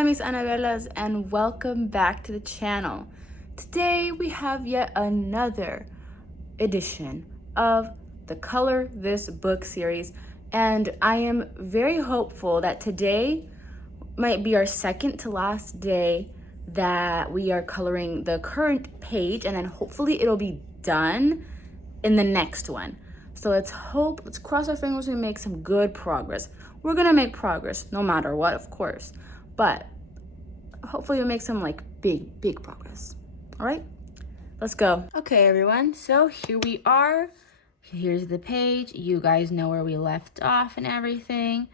Hola mis Anabellas and welcome back to the channel. Today we have yet another edition of the Color This Book series, and I am very hopeful that today might be our second to last day that we are coloring the current page, and then hopefully it'll be done in the next one. So let's cross our fingers and make some good progress. We're gonna make progress no matter what, of course, but hopefully you'll make some like big progress. All right, let's go. Okay everyone, so here we are. Here's the page. You guys know where we left off and everything.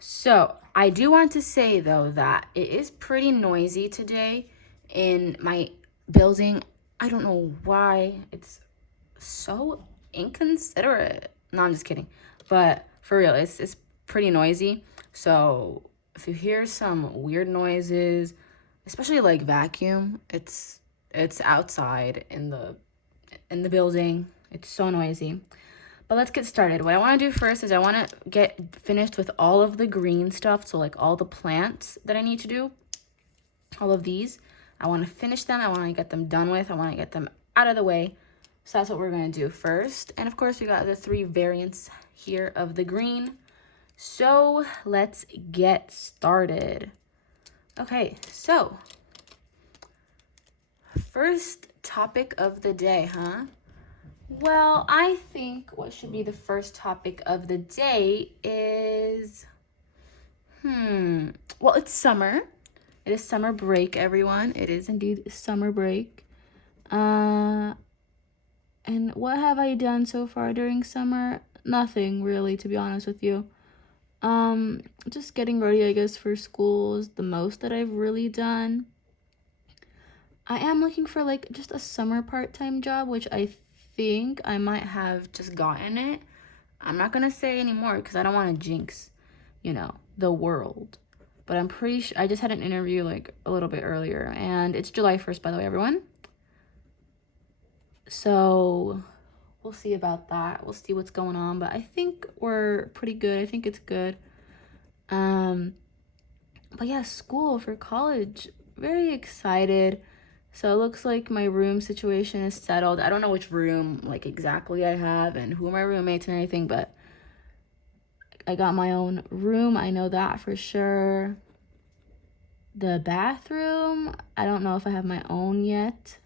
So I do want to say though that it is pretty noisy today in my building. I don't know why it's so inconsiderate. No, I'm just kidding. But for real, it's pretty noisy. So if you hear some weird noises, especially like vacuum, it's outside in the building. It's so noisy. But let's get started. What I want to do first is I want to get finished with all of the green stuff. So like all the plants that I need to do, all of these, I want to finish them. I want to get them done with. I want to get them out of the way. So that's what we're going to do first. And of course, we got the 3 variants here of the green. So let's get started. Okay, so first topic of the day, huh? Well, I think what should be the first topic of the day is, well, it's summer. It is summer break, everyone. It is indeed summer break. And what have I done so far during summer? Nothing really, to be honest with you. Just getting ready, I guess, for school is the most that I've really done. I am looking for like just a summer part-time job, which I think I might have just gotten it. I'm not gonna say anymore because I don't want to jinx, the world. But I'm pretty sure I just had an interview like a little bit earlier, and it's July 1st, by the way, everyone. So we'll see about that. We'll see what's going on, but I think we're pretty good. I think it's good. But yeah, school for college, very excited. So it looks like my room situation is settled. I don't know which room like exactly I have and who are my roommates and everything, but I got my own room. I know that for sure. The bathroom, I don't know if I have my own yet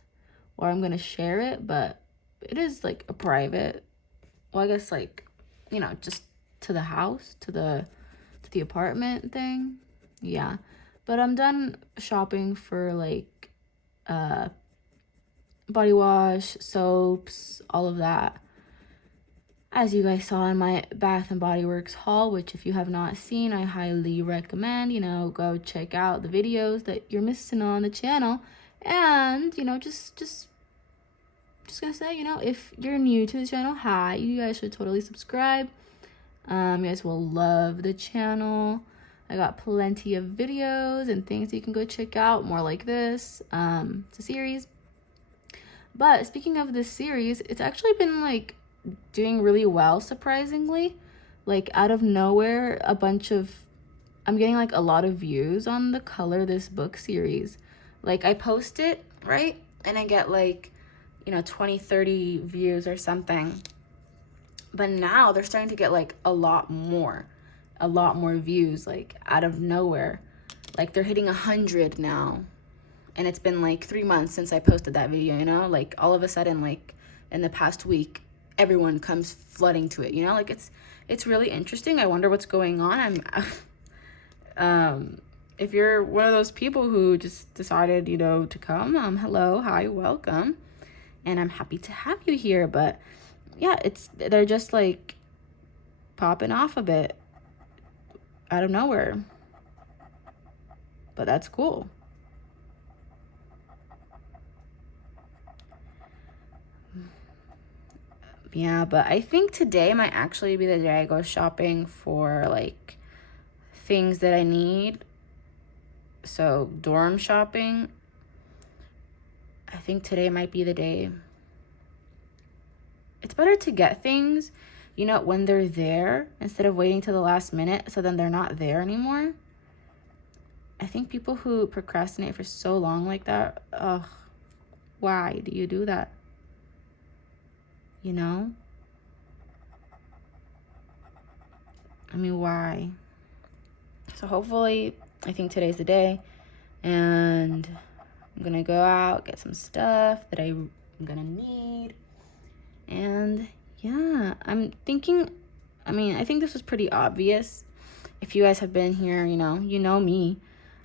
or I'm gonna share it, but it is like a private, well, I guess like, just to the house, to the apartment thing. Yeah, but I'm done shopping for like body wash, soaps, all of that, as you guys saw in my Bath and Body Works haul, which if you have not seen, I highly recommend. Go check out the videos that you're missing on the channel. And just gonna say, if you're new to the channel, hi, you guys should totally subscribe. You guys will love the channel. I got plenty of videos and things you can go check out, more like this. It's a series. But speaking of this series, it's actually been like doing really well, surprisingly. Like out of nowhere, I'm getting like a lot of views on the Color This Book series. Like I post it, right? And I get like, 20, 30 views or something. But now they're starting to get like a lot more views, like out of nowhere. Like they're hitting 100 now. And it's been like 3 months since I posted that video, like all of a sudden, like in the past week, everyone comes flooding to it, like it's really interesting. I wonder what's going on. If you're one of those people who just decided, to come, hello, hi, welcome. And I'm happy to have you here. But yeah, they're just like popping off a bit out of nowhere. But that's cool. Yeah, but I think today might actually be the day I go shopping for like things that I need. So dorm shopping, I think today might be the day. It's better to get things, when they're there instead of waiting till the last minute, so then they're not there anymore. I think people who procrastinate for so long like that, ugh, why do you do that? You know? I mean, why? So hopefully, I think today's the day, and I'm gonna go out, get some stuff that I'm gonna need, and yeah, I'm thinking, I mean, I think this was pretty obvious. If you guys have been here, you know me.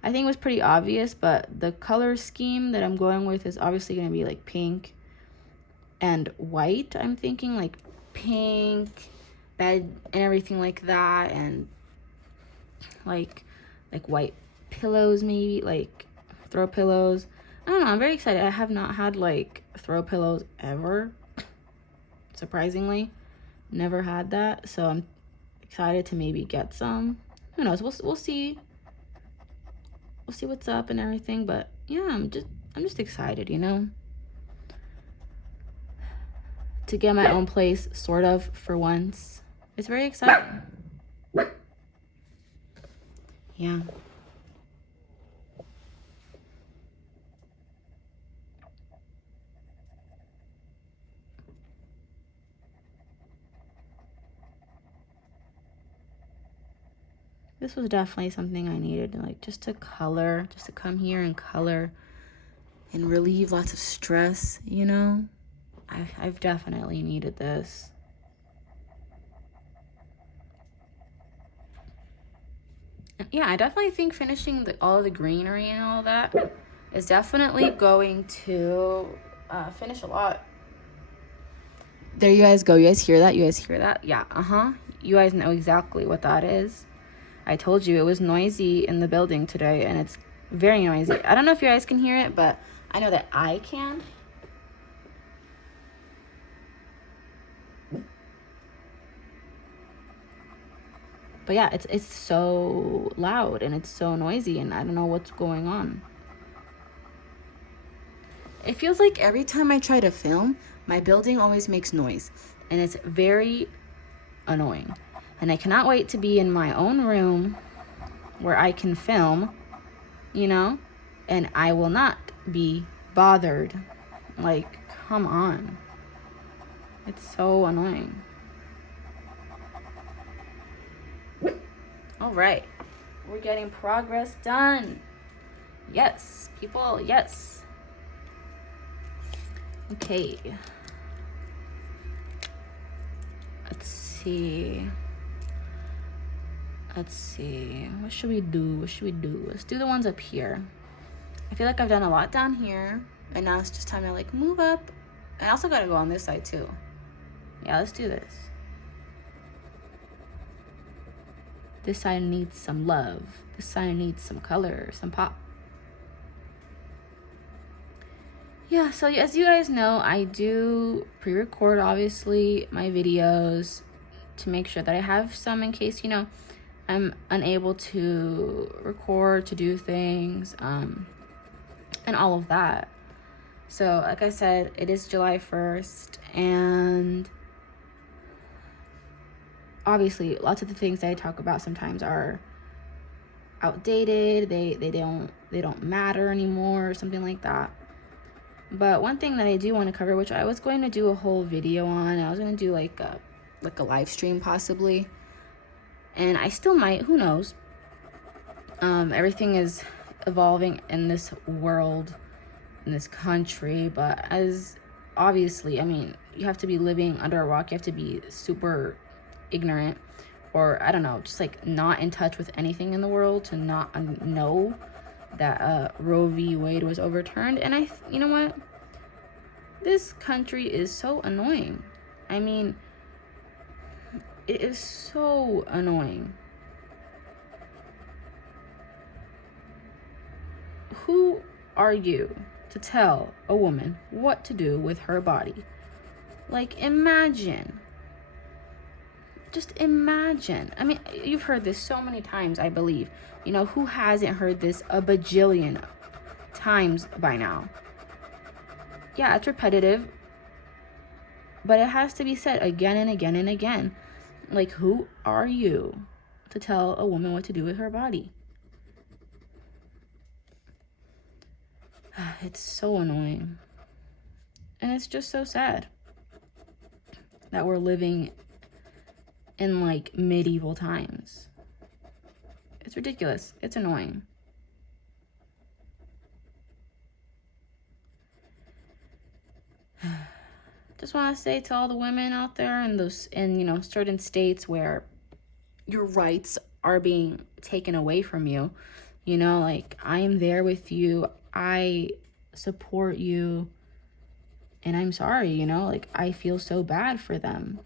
I think it was pretty obvious, but the color scheme that I'm going with is obviously gonna be like pink and white. I'm thinking like pink bed and everything like that, and like white pillows, maybe like throw pillows. I don't know, I'm very excited. I have not had like throw pillows ever, surprisingly. Never had that, so I'm excited to maybe get some. Who knows, we'll see. We'll see what's up and everything, but yeah, I'm just excited, you know, to get my own place, sort of, for once. It's very exciting. Yeah. This was definitely something I needed, like just to color, just to come here and color and relieve lots of stress, you know? I've definitely needed this. Yeah, I definitely think finishing all the greenery and all that is definitely going to finish a lot. There you guys go. You guys hear that? You guys hear that? Yeah, You guys know exactly what that is. I told you it was noisy in the building today, and it's very noisy. I don't know if you guys can hear it, but I know that I can. But yeah, it's so loud and it's so noisy, and I don't know what's going on. It feels like every time I try to film, my building always makes noise, and it's very annoying. And I cannot wait to be in my own room where I can film, you know, and I will not be bothered. Like, come on. It's so annoying. All right, we're getting progress done. Yes, people, yes. Okay. Let's see. What should we do? Let's do the ones up here. I feel like I've done a lot down here, and now it's just time to like move up. I also gotta go on this side too. Yeah, let's do this. This side needs some love. This side needs some color, some pop. Yeah, so as you guys know, I do pre-record, obviously, my videos to make sure that I have some in case, you know, I'm unable to record, to do things, and all of that. So, like I said, it is July 1st, and obviously, lots of the things that I talk about sometimes are outdated. They don't matter anymore, or something like that. But one thing that I do want to cover, which I was going to do a whole video on, I was going to do like a live stream possibly, and I still might, who knows. Everything is evolving in this world, in this country, but as obviously, I mean, you have to be living under a rock, you have to be super ignorant, or I don't know, just like not in touch with anything in the world to not know that Roe v. Wade was overturned. And you know what? This country is so annoying. I mean, it is so annoying. Who are you to tell a woman what to do with her body? Like, imagine. Just imagine. I mean, you've heard this so many times, I believe. You know, who hasn't heard this a bajillion times by now? Yeah, it's repetitive, but it has to be said again and again and again. Like, who are you to tell a woman what to do with her body? It's so annoying. And it's just so sad that we're living in like medieval times. It's ridiculous. It's annoying. Just want to say to all the women out there in those, in certain states where your rights are being taken away from you, like, I am there with you. I support you. And I'm sorry, like, I feel so bad for them.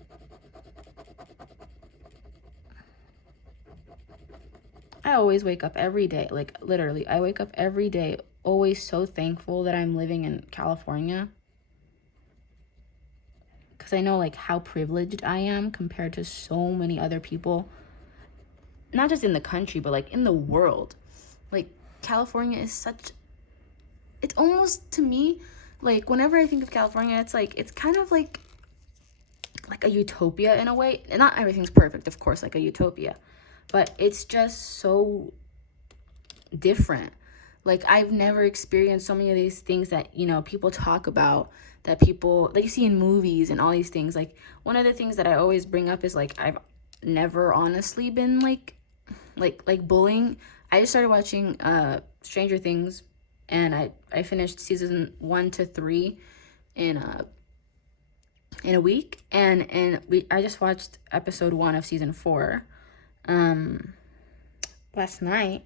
I always wake up every day, like, literally, I wake up every day always so thankful that I'm living in California. Because I know, like, how privileged I am compared to so many other people. Not just in the country, but, like, in the world. Like, California is such... It's almost, to me, like, whenever I think of California, it's like, it's kind of like a utopia in a way. And not everything's perfect, of course, like a utopia. But it's just so different. Like, I've never experienced so many of these things that, people talk about, that you see in movies and all these things. Like, one of the things that I always bring up is, like, I've never honestly been, like bullying. I just started watching Stranger Things, and I finished season 1 to 3 in a week, and I just watched episode 1 of season 4 last night.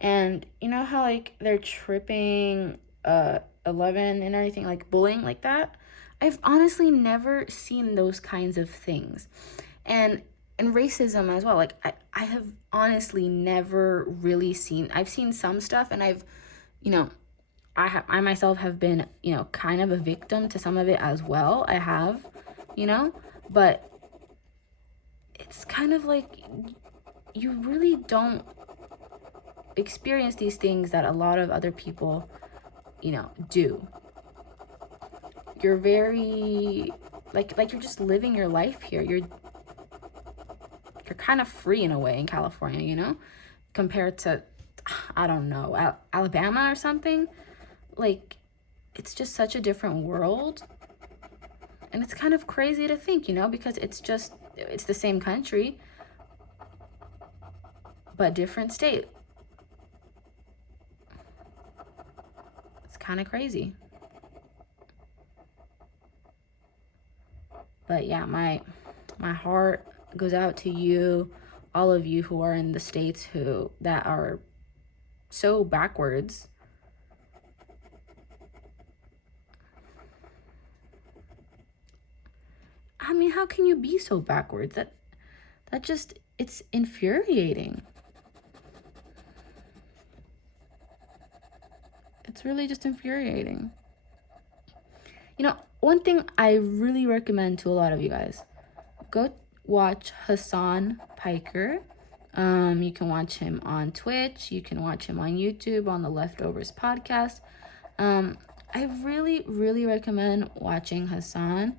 And you know how, like, they're tripping 11 and everything, like bullying like that? I've honestly never seen those kinds of things. And racism as well. Like, I have honestly never really seen... I've seen some stuff, and I've, I myself have been, kind of a victim to some of it as well. I have, but it's kind of like you really don't experience these things that a lot of other people, do. You're very, like you're just living your life here. You're kind of free in a way in California, compared to, I don't know, Alabama or something. Like, it's just such a different world. And it's kind of crazy to think, because it's the same country, but different state. It's kind of crazy. But yeah, my heart goes out to you, all of you who are in the states that are so backwards. I mean, how can you be so backwards? That just, it's infuriating. It's really just infuriating. One thing I really recommend to a lot of you guys, go watch Hassan Piker. You can watch him on Twitch. You can watch him on YouTube on the Leftovers podcast. I really, really recommend watching Hassan.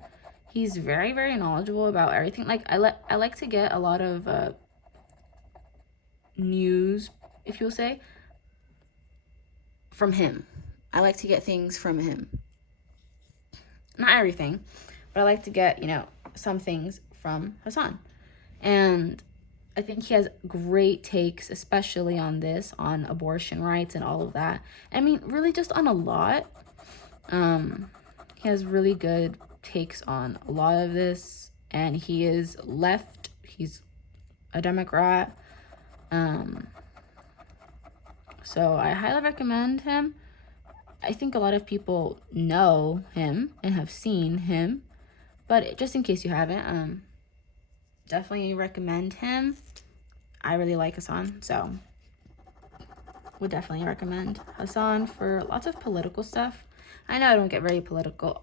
He's very, very knowledgeable about everything. Like, I like to get a lot of news, if you'll say, from him. I like to get things from him. Not everything, but I like to get, some things from Hassan. And I think he has great takes, especially on abortion rights and all of that. I mean, really just on a lot. He has really good takes on a lot of this, and he is left. He's a Democrat. So I highly recommend him. I think a lot of people know him and have seen him, but just in case you haven't, definitely recommend him. I really like Hassan, so would definitely recommend Hassan for lots of political stuff. I know I don't get very political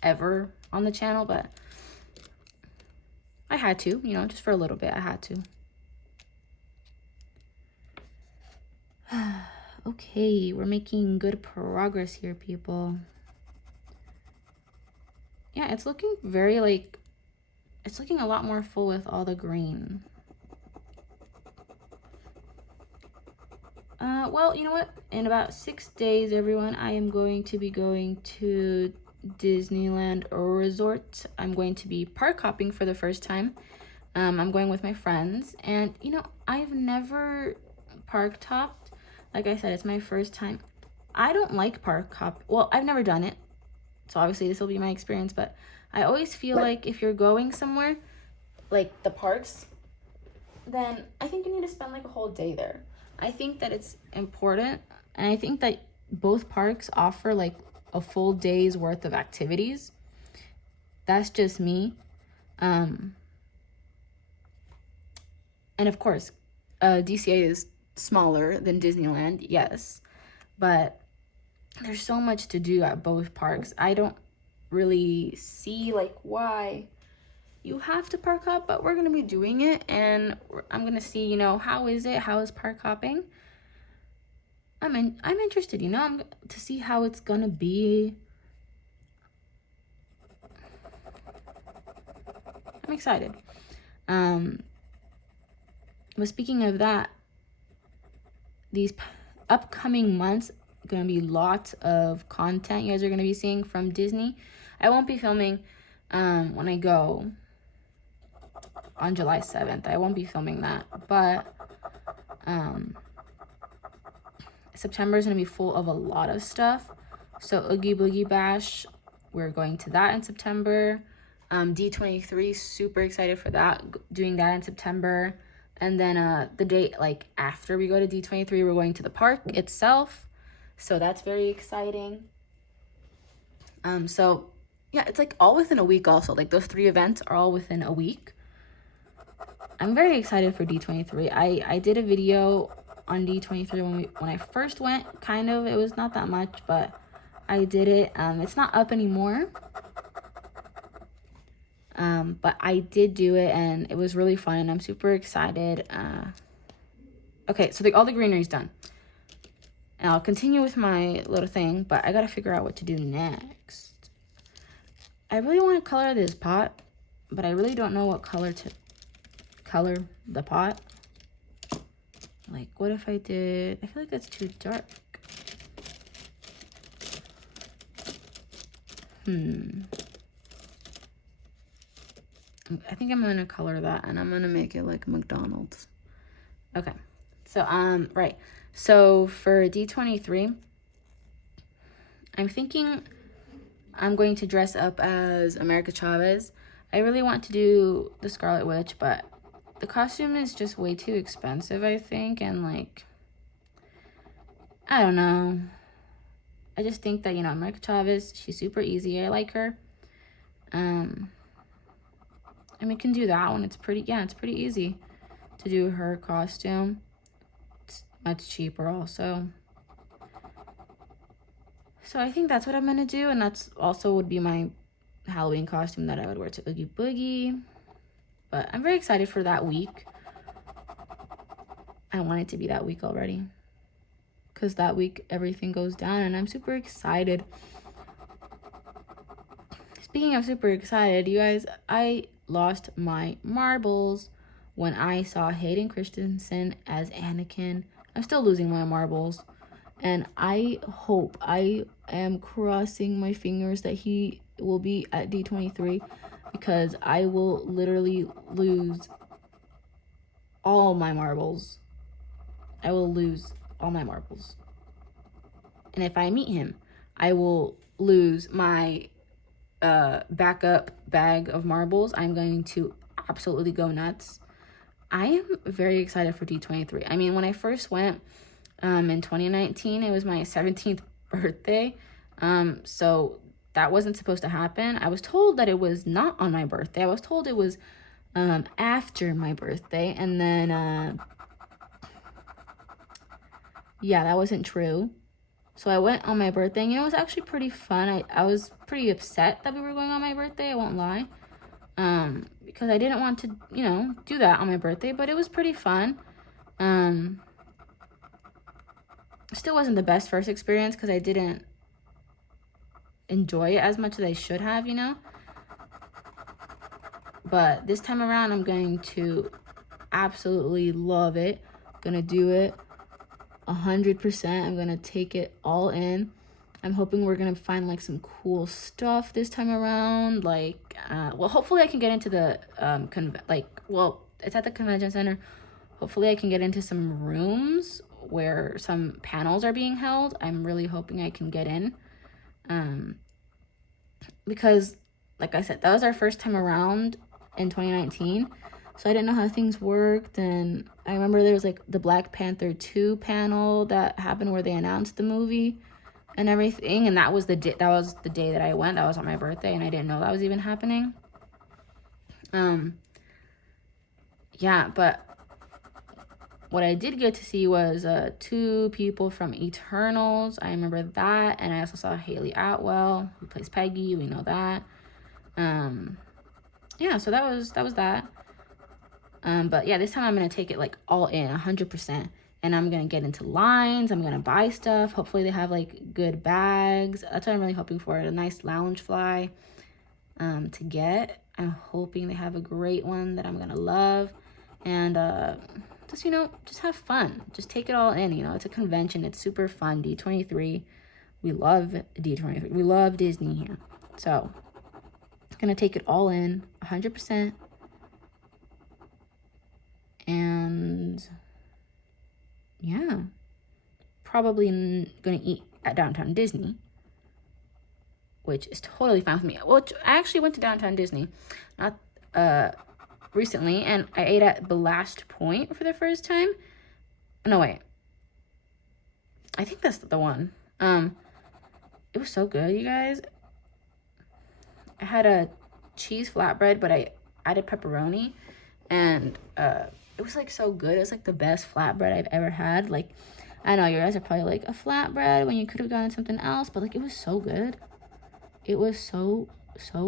ever on the channel, but I had to, just for a little bit, I had to. Okay, we're making good progress here, people. Yeah, it's looking very, it's looking a lot more full with all the green. Well, you know what? In about 6 days, everyone, I am going to be going to Disneyland Resort. I'm going to be park hopping for the first time. I'm going with my friends, and you know, I've never park hopped. Like I said, it's my first time. I don't like park hop. Well, I've never done it, so obviously this will be my experience, but I always feel like if you're going somewhere, like the parks, then I think you need to spend like a whole day there. I think that it's important, and I think that both parks offer like a full day's worth of activities. That's just me. And of course, DCA is smaller than Disneyland, yes, but there's so much to do at both parks. I don't really see like why you have to park hop, but we're gonna be doing it, and I'm gonna see, you know, how is park hopping. I'm interested, you know, to see how it's gonna be. I'm excited. But speaking of that, these upcoming months gonna be lots of content you guys are gonna be seeing from Disney. I won't be filming when I go on July 7th. I won't be filming that, but September is going to be full of a lot of stuff. So Oogie Boogie Bash, we're going to that in September. D23, super excited for that, doing that in September. And then the date, like after we go to D23, we're going to the park itself. So that's very exciting. So yeah, it's like all within a week also. Like those 3 events are all within a week. I'm very excited for D23. I did a video on D23 when I first went, kind of. It was not that much, but I did it. It's not up anymore. But I did do it, and it was really fun, and I'm super excited. Okay, so all the greenery's done. And I'll continue with my little thing, but I gotta figure out what to do next. I really want to color this pot, but I really don't know what color to color the pot. Like, what if I did, I feel like that's too dark. I think I'm gonna color that, and I'm gonna make it like McDonald's. Okay, so right, so for D23, I'm thinking I'm going to dress up as America Chavez. I really want to do the Scarlet Witch, but the costume is just way too expensive, I think, and like, I don't know. I just think that, you know, America Chavez, she's super easy. I like her. And we can do that one. It's pretty easy to do her costume. It's much cheaper also. So I think that's what I'm gonna do, and that's also would be my Halloween costume that I would wear to Oogie Boogie. But I'm very excited for that week. I want it to be that week already, because that week everything goes down, and I'm super excited. Speaking of super excited, you guys, I lost my marbles when I saw Hayden Christensen as Anakin. I'm still losing my marbles, and I am crossing my fingers that he will be at D23, because I will literally lose all my marbles. I will lose all my marbles. And if I meet him, I will lose my backup bag of marbles. I'm going to absolutely go nuts. I am very excited for D23. I mean, when I first went in 2019, it was my 17th birthday. So that wasn't supposed to happen. I was told that it was not on my birthday. I was told it was after my birthday. And then, yeah, that wasn't true. So I went on my birthday, and, you know, it was actually pretty fun. I was pretty upset that we were going on my birthday, I won't lie. Because I didn't want to, you know, do that on my birthday, but it was pretty fun. Still wasn't the best first experience, because I didn't enjoy it as much as I should have, you know. But this time around, I'm going to absolutely love it. Gonna do it. 100%. I'm gonna take it all in. I'm hoping we're gonna find like some cool stuff this time around. Like, well, hopefully I can get into the it's at the convention center. Hopefully I can get into some rooms where some panels are being held. I'm really hoping I can get in, because, like I said, that was our first time around in 2019. So I didn't know how things worked, and I remember there was like the Black Panther 2 panel that happened where they announced the movie and everything, and that was the day that I went. That was on my birthday, and I didn't know that was even happening. Yeah, but what I did get to see was 2 people from Eternals. I remember that, and I also saw Haley Atwell, who plays Peggy. We know that. Yeah, so that was that. But yeah, this time I'm gonna take it like all in, 100%, and I'm gonna get into lines. I'm gonna buy stuff. Hopefully they have like good bags. That's what I'm really hoping for, a nice lounge fly to get. I'm hoping they have a great one that I'm gonna love, and just, you know, just have fun. Just take it all in. You know, it's a convention. It's super fun. D23. We love D23. We love Disney here. So I'm gonna take it all in, 100%. And yeah, probably gonna eat at Downtown Disney, which is totally fine with me. Which I actually went to Downtown Disney not recently, and I ate at Blast Point for the first time. No, wait, I think that's the one. It was so good, you guys. I had a cheese flatbread, but I added pepperoni, and it was like so good. It was like the best flatbread I've ever had. Like, I know you guys are probably like, a flatbread when you could have gotten something else, but like, it was so good. It was so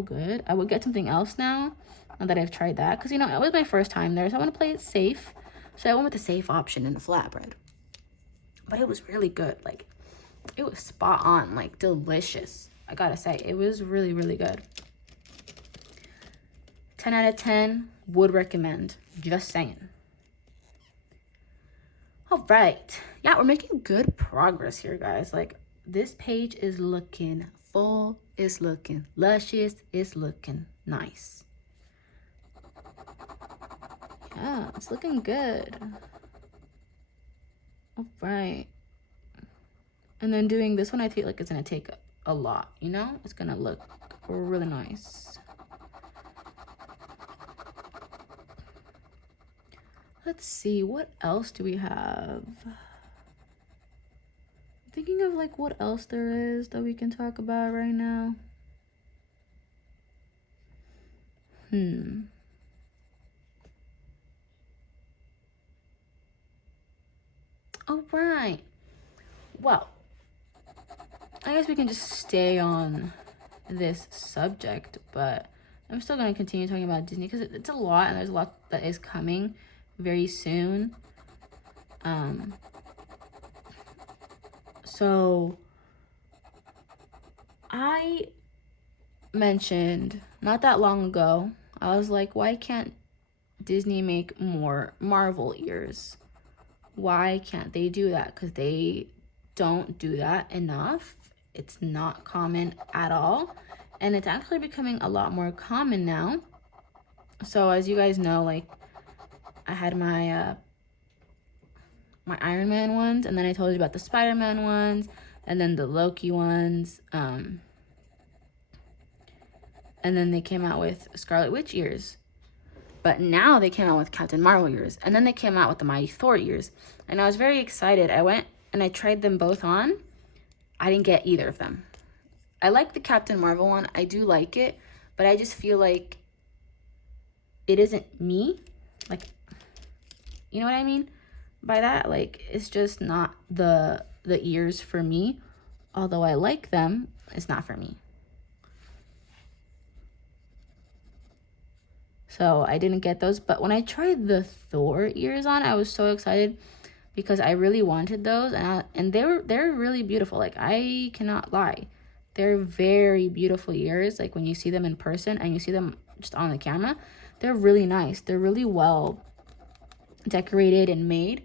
good. I would get something else now that I've tried that, because, you know, it was my first time there, so I want to play it safe. So I went with the safe option in the flatbread, but it was really good. Like, it was spot on, like delicious. I gotta say, it was really, really good. 10 out of 10, would recommend. Just saying. All right. Yeah, we're making good progress here, guys. Like, this page is looking full. It's looking luscious. It's looking nice. Yeah, it's looking good. All right. And then doing this one, I feel like it's going to take a lot, you know? It's going to look really nice. Let's see, what else do we have? I'm thinking of like what else there is that we can talk about right now. All right. Well, I guess we can just stay on this subject, but I'm still going to continue talking about Disney because it's a lot, and there's a lot that is coming very soon. So I mentioned not that long ago, I was like, why can't Disney make more Marvel ears? Why can't they do that? Because they don't do that enough. It's not common at all, and it's actually becoming a lot more common now. So as you guys know, like, I had my my Iron Man ones, and then I told you about the Spider-Man ones, and then the Loki ones, and then they came out with Scarlet Witch ears. But now they came out with Captain Marvel ears, and then they came out with the Mighty Thor ears, and I was very excited. I went and I tried them both on. I didn't get either of them. I like the Captain Marvel one. I do like it, but I just feel like it isn't me. Like, you know what I mean by that? Like, it's just not the ears for me. Although I like them, it's not for me. So I didn't get those. But when I tried the Thor ears on, I was so excited because I really wanted those, and they're really beautiful. Like, I cannot lie, they're very beautiful ears. Like, when you see them in person and you see them just on the camera, they're really nice. They're really well decorated and made.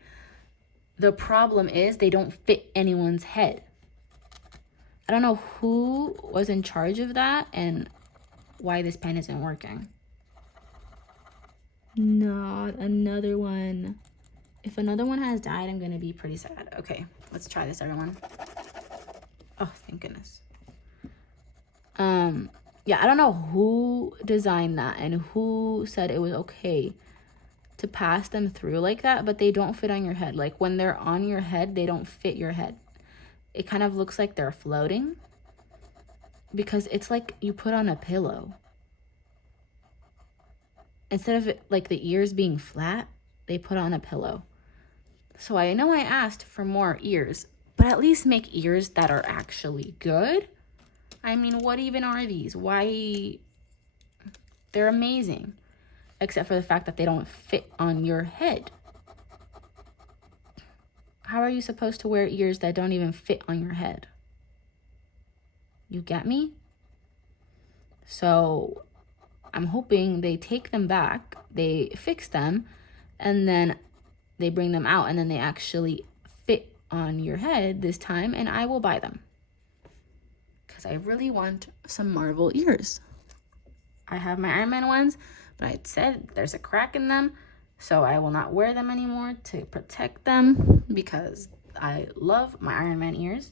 the problem is they don't fit anyone's head. I don't know who was in charge of that and why this pen isn't working. Not another one. If another one has died, I'm gonna be pretty sad. Okay, let's try this, everyone. Oh, thank goodness. Yeah, I don't know who designed that and who said it was okay to pass them through like that, but they don't fit on your head. Like when they're on your head, they don't fit your head. It kind of looks like they're floating because it's like you put on a pillow. Instead of it, like the ears being flat, they put on a pillow. So I know I asked for more ears, but at least make ears that are actually good. I mean, what even are these? Why? They're amazing. Except for the fact that they don't fit on your head. How are you supposed to wear ears that don't even fit on your head? You get me? So I'm hoping they take them back, they fix them, and then they bring them out, and then they actually fit on your head this time, and I will buy them. Because I really want some Marvel ears. I have my Iron Man ones, but I said there's a crack in them, so I will not wear them anymore to protect them because I love my Iron Man ears.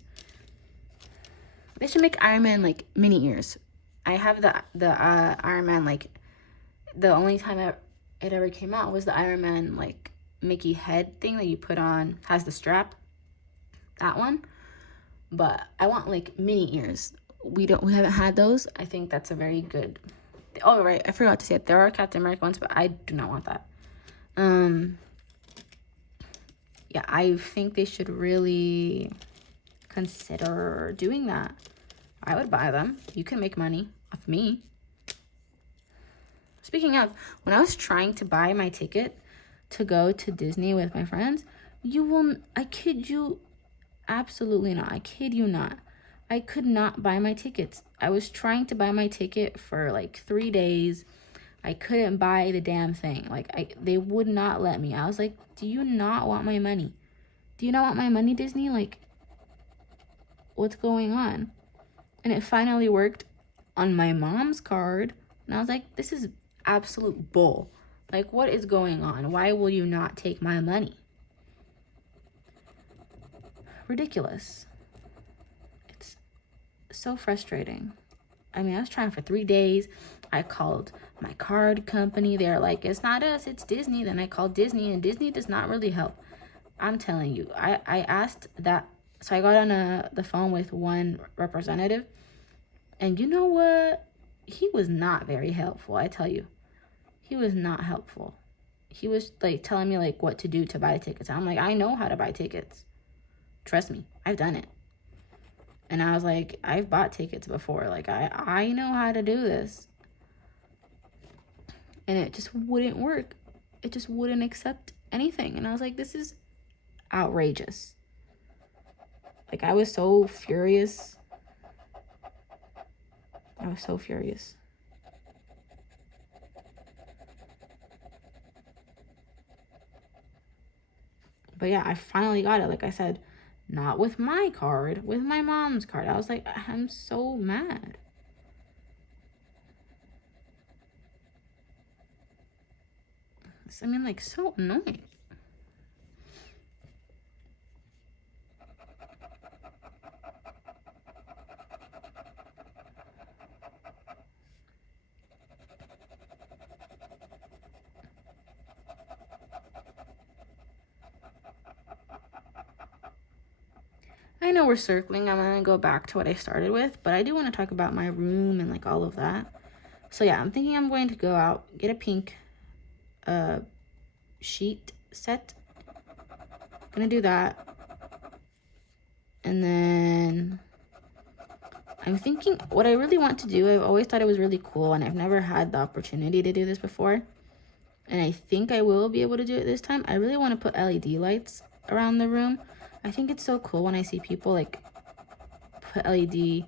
They should make Iron Man like mini ears. I have the Iron Man, like the only time it ever came out was the Iron Man like Mickey head thing that you put on, has the strap, that one. But I want like mini ears. We haven't had those. I think that's a very good. Oh right, I forgot to say it. There are Captain America ones, but I do not want that. Yeah, I think they should really consider doing that. I would buy them. You can make money off me. Speaking of, when I was trying to buy my ticket to go to Disney with my friends, I kid you, absolutely not. I kid you not. I could not buy my tickets. I was trying to buy my ticket for like 3 days. I couldn't buy the damn thing. Like they would not let me. I was like, do you not want my money? Do you not want my money, Disney? Like, what's going on? And it finally worked on my mom's card. And I was like, this is absolute bull. Like, what is going on? Why will you not take my money? Ridiculous. It's so frustrating. I mean, I was trying for 3 days. I called my card company. They're like, it's not us, it's Disney. Then I called Disney, and Disney does not really help. I'm telling you, I asked that. So I got on the phone with one representative. And you know what? He was not very helpful, I tell you. He was not helpful. He was like telling me like what to do to buy tickets. I'm like, I know how to buy tickets. Trust me, I've done it. And I was like, I've bought tickets before. Like, I know how to do this. And it just wouldn't work. It just wouldn't accept anything. And I was like, this is outrageous. Like, I was so furious. I was so furious. But yeah, I finally got it. Like I said, not with my card, with my mom's card. I was like, I'm so mad. I mean, like, so annoying. I know we're circling. I'm going to go back to what I started with, but I do want to talk about my room and like all of that. So yeah, I'm thinking I'm going to go out, get a pink sheet set. Gonna do that. And then I'm thinking what I really want to do, I've always thought it was really cool and I've never had the opportunity to do this before. And I think I will be able to do it this time. I really want to put LED lights around the room. I think it's so cool when I see people like put LED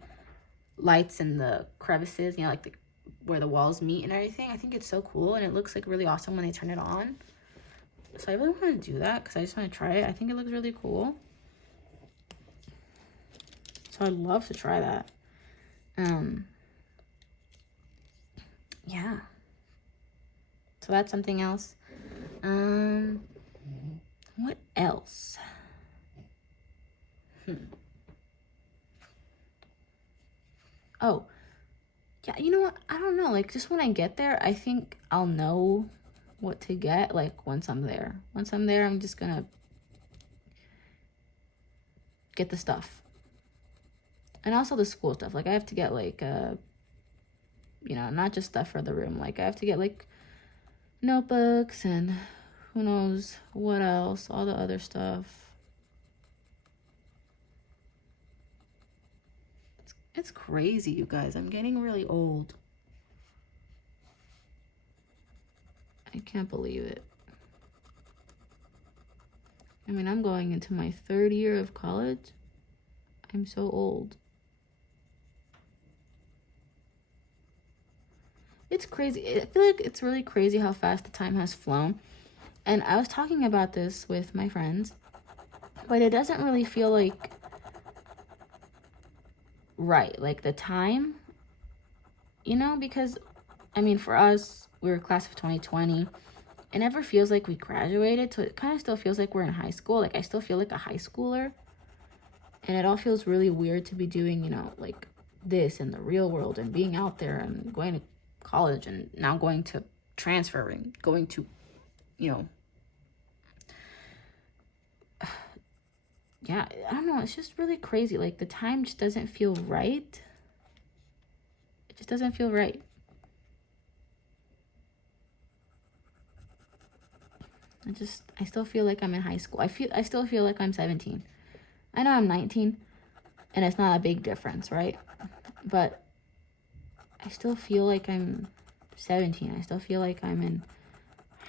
lights in the crevices, you know, like where the walls meet and everything. I think it's so cool and it looks like really awesome when they turn it on. So I really want to do that because I just want to try it. I think it looks really cool. So I'd love to try that. Yeah. So that's something else. What else? Oh, yeah, you know what? I don't know. Like, just when I get there, I think I'll know what to get, like, once I'm there. Once I'm there, I'm just gonna get the stuff. And also the school stuff. Like, I have to get, like, you know, not just stuff for the room. Like, I have to get, like, notebooks and who knows what else, all the other stuff. It's crazy, you guys. I'm getting really old. I can't believe it. I mean, I'm going into my 3rd year of college. I'm so old. It's crazy. I feel like it's really crazy how fast the time has flown. And I was talking about this with my friends, but it doesn't really feel like right. Like the time, you know, because I mean, for us, we were class of 2020. It never feels like we graduated, so it kind of still feels like we're in high school. Like, I still feel like a high schooler. And it all feels really weird to be doing, you know, like this in the real world and being out there and going to college and now going to transferring, going to, you know, yeah, I don't know. It's just really crazy. Like, the time just doesn't feel right. It just doesn't feel right. I still feel like I'm in high school. I still feel like I'm 17. I know I'm 19 and it's not a big difference, right? But I still feel like I'm 17. I still feel like I'm in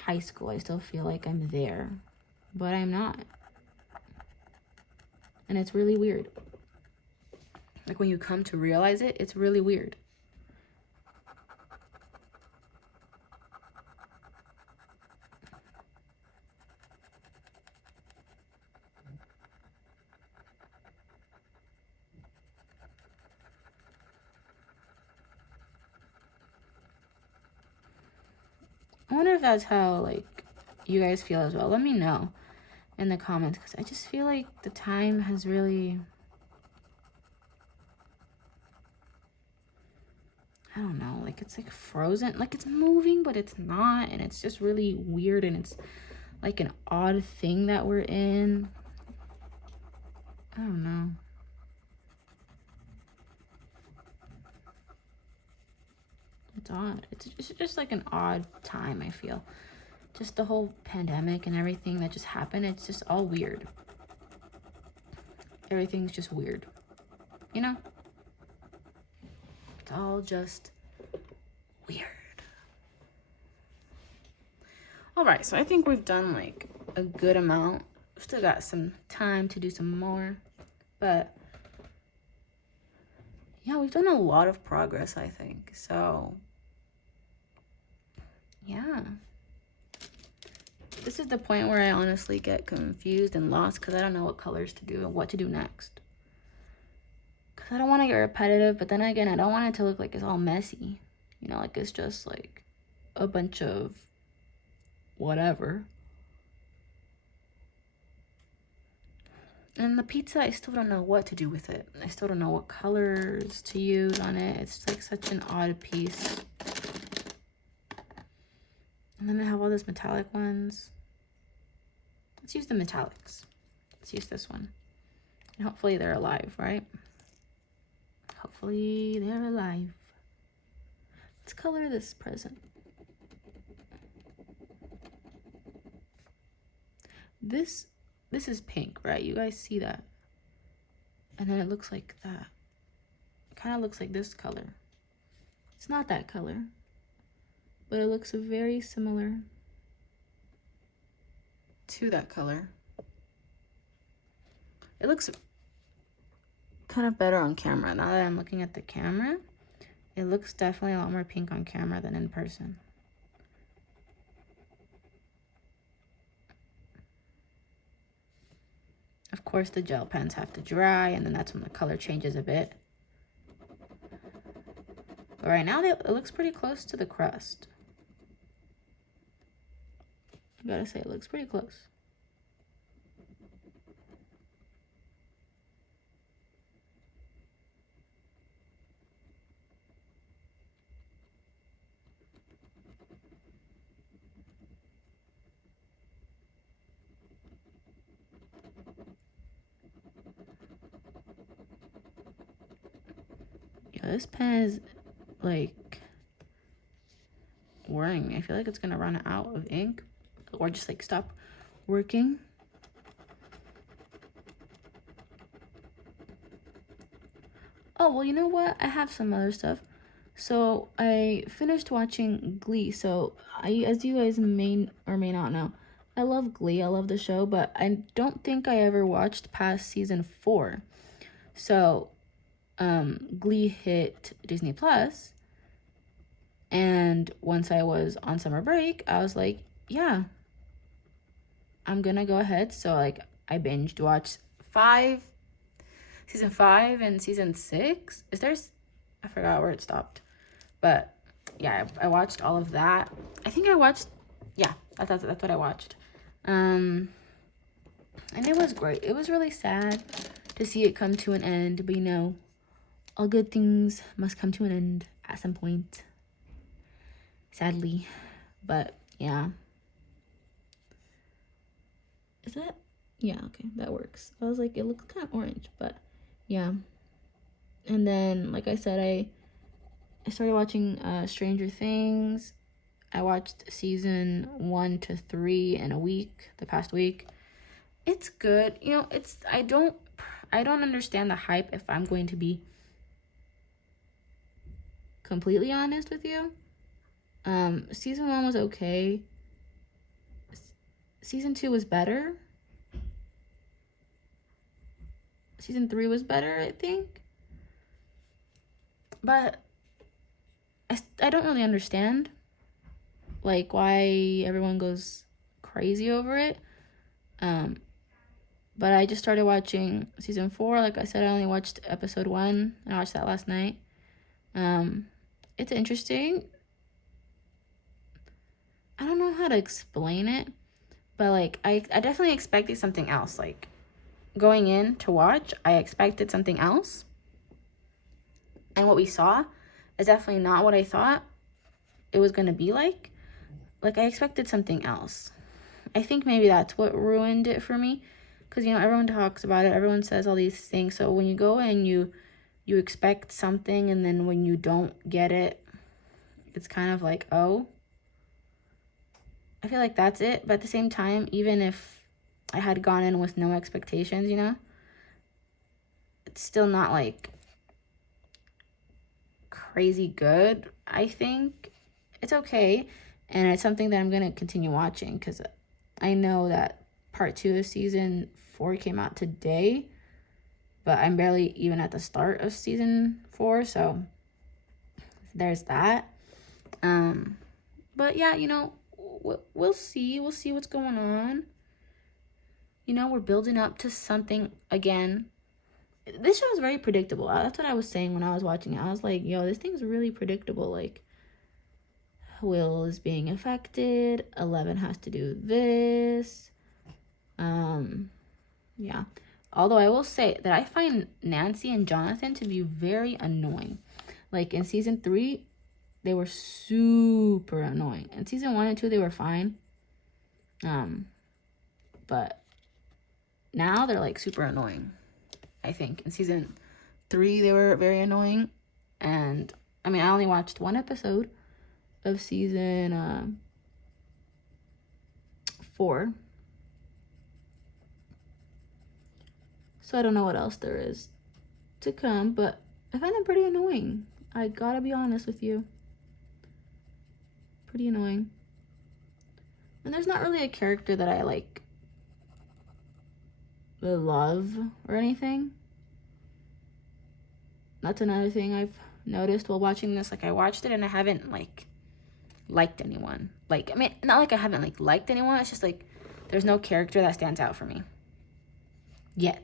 high school. I still feel like I'm there, but I'm not. And it's really weird. Like, when you come to realize it, it's really weird. I wonder if that's how, like, you guys feel as well. Let me know in the comments, because I just feel like the time has really, I don't know, like, it's like frozen. Like, it's moving, but it's not. And it's just really weird. And it's like an odd thing that we're in. I don't know. It's odd. It's just like an odd time, I feel. Just the whole pandemic and everything that just happened. It's just all weird. Everything's just weird. You know? It's all just weird. All right, so I think we've done like a good amount. Still got some time to do some more, but yeah, we've done a lot of progress, I think. So yeah, this is the point where I honestly get confused and lost because I don't know what colors to do and what to do next. Because I don't want to get repetitive, but then again, I don't want it to look like it's all messy. You know, like it's just like a bunch of whatever. And the pizza, I still don't know what to do with it. I still don't know what colors to use on it. It's like such an odd piece. And then I have all those metallic ones. Let's use the metallics. Let's use this one. And hopefully they're alive, right? Hopefully they're alive. Let's color this present. This is pink, right? You guys see that? And then it looks like that. It kind of looks like this color. It's not that color, but it looks very similar to that color. It looks kind of better on camera. Now that I'm looking at the camera, it looks definitely a lot more pink on camera than in person. course, the gel pens have to dry, and then that's when the color changes a bit. But right now, it looks pretty close to the crust. I gotta say, it looks pretty close. Yeah, this pen is like worrying me. I feel like it's gonna run out of ink or just like stop working. Oh, well, you know what? I have some other stuff. So I finished watching Glee. So as you guys may or may not know, I love Glee. I love the show, but I don't think I ever watched past season 4. So Glee hit Disney Plus, and once I was on summer break, I was like, yeah, I'm gonna go ahead. So like I binged watched season 5 and season 6. I forgot where it stopped, but yeah, I watched all of that. I think I watched, yeah, that's what I watched. And it was great. It was really sad to see it come to an end, but you know, all good things must come to an end at some point, sadly. But yeah, is that, yeah, okay, that works. I was like, it looks kind of orange, but yeah. And then, like I said, I started watching Stranger Things. I watched season 1 to 3 in a week, the past week. It's good. You know, I don't understand the hype, if I'm going to be completely honest with you. Season 1 was okay. Season 2 was better. Season 3 was better, I think. But I don't really understand, like, why everyone goes crazy over it. But I just started watching season 4. Like I said, I only watched episode 1. I watched that last night. It's interesting. I don't know how to explain it, but like I definitely expected something else. Like going in to watch, I expected something else. And what we saw is definitely not what I thought it was going to be like. Like, I expected something else. I think maybe that's what ruined it for me. Because, you know, everyone talks about it. Everyone says all these things. So when you go in, you expect something. And then when you don't get it, it's kind of like, oh. I feel like that's it. But at the same time, even if I had gone in with no expectations, you know, it's still not like crazy good. I think it's okay, and it's something that I'm gonna continue watching because I know that part 2 of season 4 came out today, but I'm barely even at the start of season 4, so there's that. But yeah, you know, we'll see what's going on. You know, we're building up to something again. This show is very predictable. That's what I was saying when I was watching it. I was like, yo, this thing's really predictable. Like, Will is being affected. 11 has to do this. Yeah. Although I will say that I find Nancy and Jonathan to be very annoying. Like, in season 3, they were super annoying. In season 1 and 2, they were fine. But now they're, like, super annoying. I think in season 3 they were very annoying, and I mean I only watched 1 episode of season 4, so I don't know what else there is to come, but I find them pretty annoying. I gotta be honest with you, pretty annoying. And there's not really a character that I like love or anything. That's another thing I've noticed while watching this. Like, I watched it and I haven't like liked anyone. Like, I mean, not like I haven't like liked anyone. It's just like there's no character that stands out for me. yet.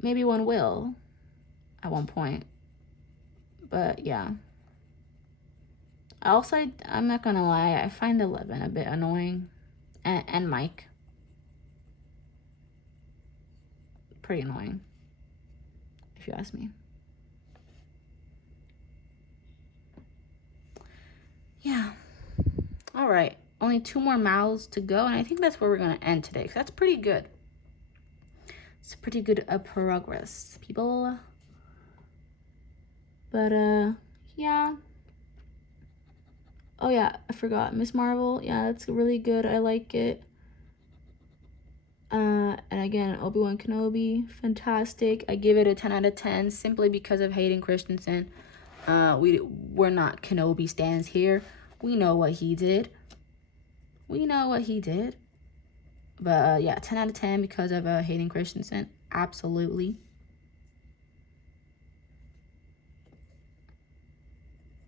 Maybe one will at one point. But yeah. Also, I'm not gonna lie, I find 11 a bit annoying. And Mike. Pretty annoying, if you ask me. Yeah. All right. Only 2 more mouths to go, and I think that's where we're gonna end today, because that's pretty good. It's pretty good progress, people. But yeah. Oh yeah, I forgot Miss Marvel. Yeah, it's really good. I like it. And again, Obi-Wan Kenobi, fantastic. I give it a 10 out of 10 simply because of Hayden Christensen. We're not Kenobi stans here. We know what he did. But yeah, 10 out of 10 because of Hayden Christensen. Absolutely.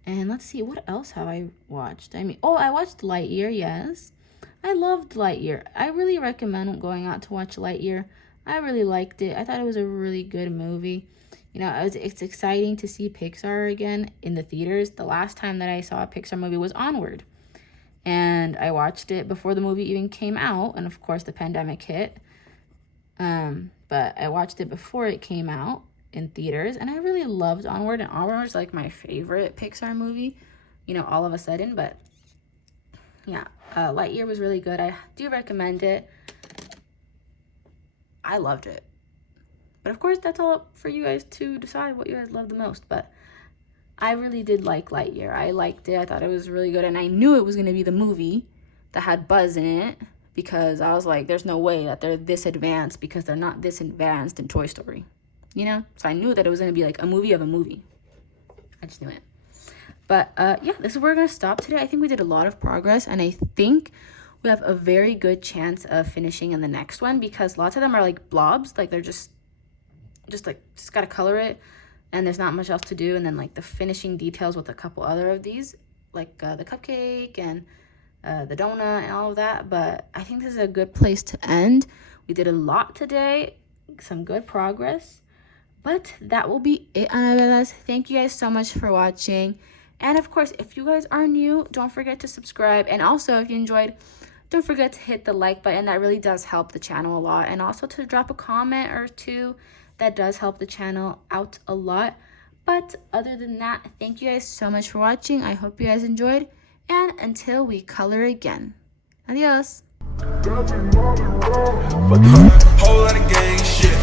And let's see, what else have I watched? I watched Lightyear, yes. I loved Lightyear. I really recommend going out to watch Lightyear. I really liked it. I thought it was a really good movie. You know, it's exciting to see Pixar again in the theaters. The last time that I saw a Pixar movie was Onward. And I watched it before the movie even came out. And of course, the pandemic hit. But I watched it before it came out in theaters. And I really loved Onward. And Onward was like my favorite Pixar movie, you know, all of a sudden. But yeah, Lightyear was really good. I do recommend it. I loved it. But of course, that's all up for you guys to decide what you guys love the most. But I really did like Lightyear. I liked it. I thought it was really good. And I knew it was going to be the movie that had Buzz in it, because I was like, there's no way that they're this advanced, because they're not this advanced in Toy Story. You know? So I knew that it was going to be like a movie of a movie. I just knew it. But yeah, this is where we're going to stop today. I think we did a lot of progress. And I think we have a very good chance of finishing in the next one, because lots of them are like blobs. Like they're just gotta color it, and there's not much else to do. And then like the finishing details with a couple other of these, like the cupcake and the donut and all of that. But I think this is a good place to end. We did a lot today, some good progress, but that will be it, Anabelas. Thank you guys so much for watching. And of course, if you guys are new, don't forget to subscribe. And also, if you enjoyed, don't forget to hit the like button. That really does help the channel a lot. And also to drop a comment or two. That does help the channel out a lot. But other than that, thank you guys so much for watching. I hope you guys enjoyed. And until we color again. Adios. Whole lot of gang shit.